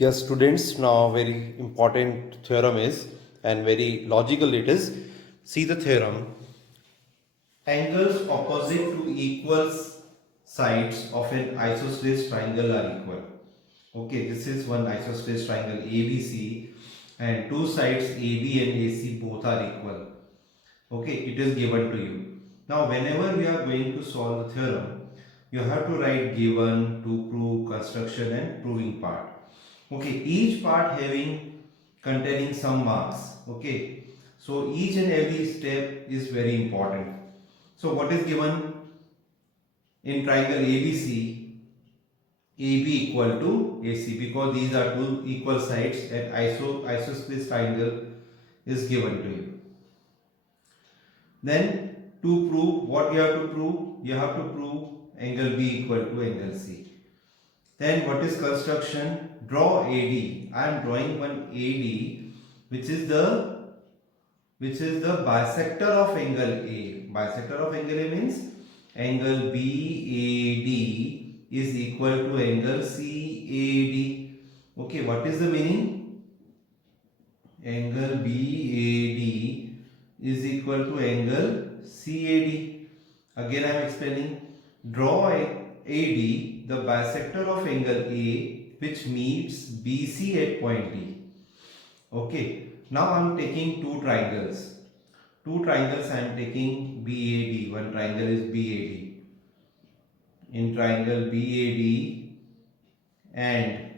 Yes, students, now very important theorem is and very logical it is. See the theorem. Angles opposite to equal sides of an isosceles triangle are equal. Okay, this is one isosceles triangle ABC and two sides AB and AC both are equal. Okay, it is given to you. Now, whenever we are going to solve the theorem, you have to write given, to prove, construction and proving part. Okay, each part having containing some marks. Okay, so each and every step is very important. So what is given in triangle ABC? AB equal to AC, because these are two equal sides and isosceles triangle is given to you. Then to prove, what you have to prove? You have to prove angle B equal to angle C. Then what is construction? Draw AD. I am drawing one AD which is the bisector of angle A. Bisector of angle A means angle BAD is equal to angle CAD. Okay, what is the meaning? Angle BAD is equal to angle CAD. Again I am explaining. Draw AD, the bisector of angle A which meets BC at point D. Okay. Now I am taking two triangles. Two triangles I am taking BAD. One triangle is BAD. In triangle BAD and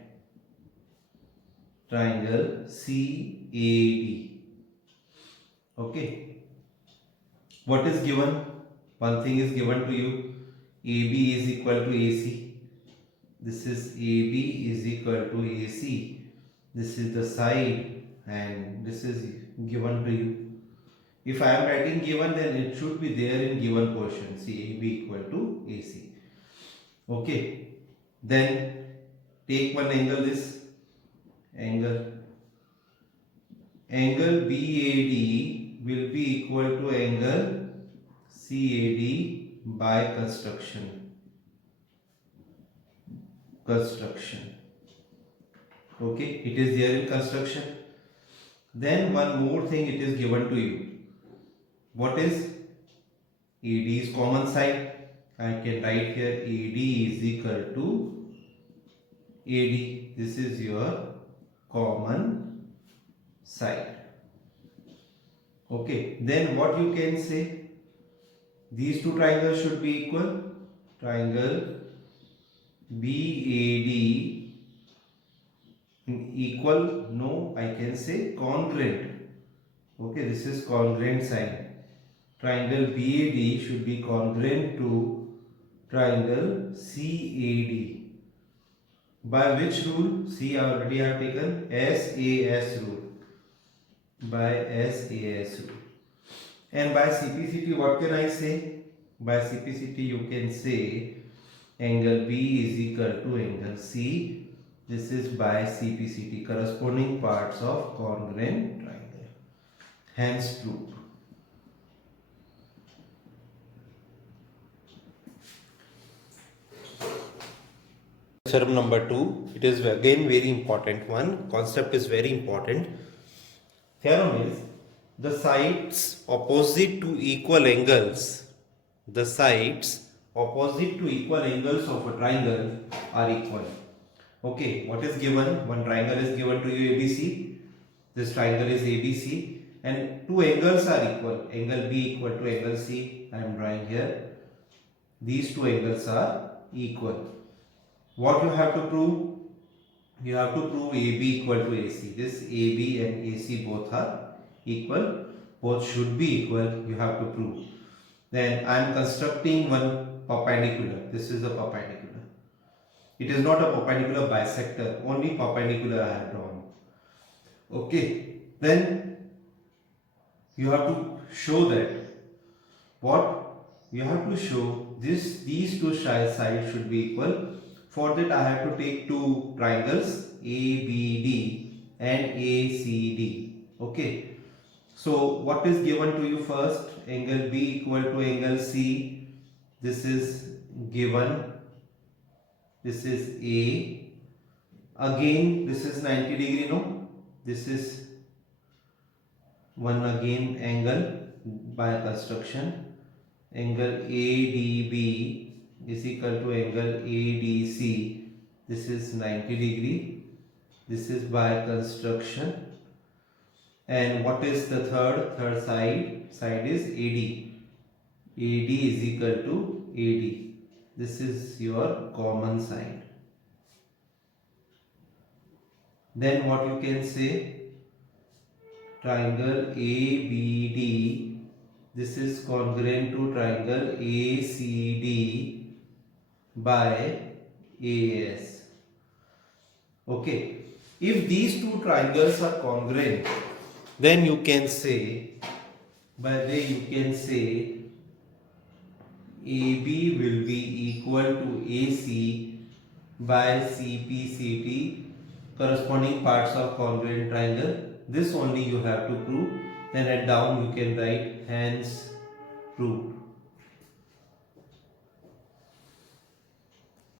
triangle CAD. Okay. What is given? One thing is given to you. AB is equal to AC. This is AB is equal to AC. This is the side and this is given to you. If I am writing given, then it should be there in given portion. See, AB equal to AC. Okay. Then take one angle, this angle. Angle BAD will be equal to angle CAD by construction. Okay, it is there in construction. Then one more thing it is given to you. What is AD is common side. I can write here AD is equal to AD. This is your common side. Okay, then what you can say? These two triangles should be equal. Triangle BAD equal, no, I can say congruent. Okay, this is congruent sign. Triangle BAD should be congruent to triangle CAD. By which rule? See, I already have taken SAS rule. By SAS rule. And by CPCT, what can I say? By CPCT, you can say angle B is equal to angle C. This is by CPCT, corresponding parts of congruent triangle. Hence proved. Theorem number 2. It is again very important one. Concept is very important. Theorem is the sides opposite to equal angles. The sides opposite to equal angles of a triangle are equal. Okay, what is given? One triangle is given to you ABC. This triangle is ABC and two angles are equal. Angle B equal to angle C. I am drawing here. These two angles are equal. What you have to prove? You have to prove AB equal to AC. This AB and AC both are equal. Both should be equal. You have to prove. Then I am constructing one perpendicular. This is a perpendicular. It is not a perpendicular bisector. Only perpendicular I have drawn. Okay. Then you have to show that. What? You have to show these two sides should be equal. For that I have to take two triangles ABD and ACD. Okay. So what is given to you first? Angle B equal to angle C. This is given. This is A Again, this is 90 degree, no? This is one again angle by construction. Angle ADB is equal to angle ADC. This is 90 degree. This is by construction. And what is the third side? Side is AD. AD is equal to AD. This is your common side. Then what you can say? Triangle ABD. This is congruent to triangle ACD by AS. Okay. If these two triangles are congruent, then you can say, AB will be equal to AC by CPCT, corresponding parts of congruent triangle. This only you have to prove. Then at down you can write hence proved.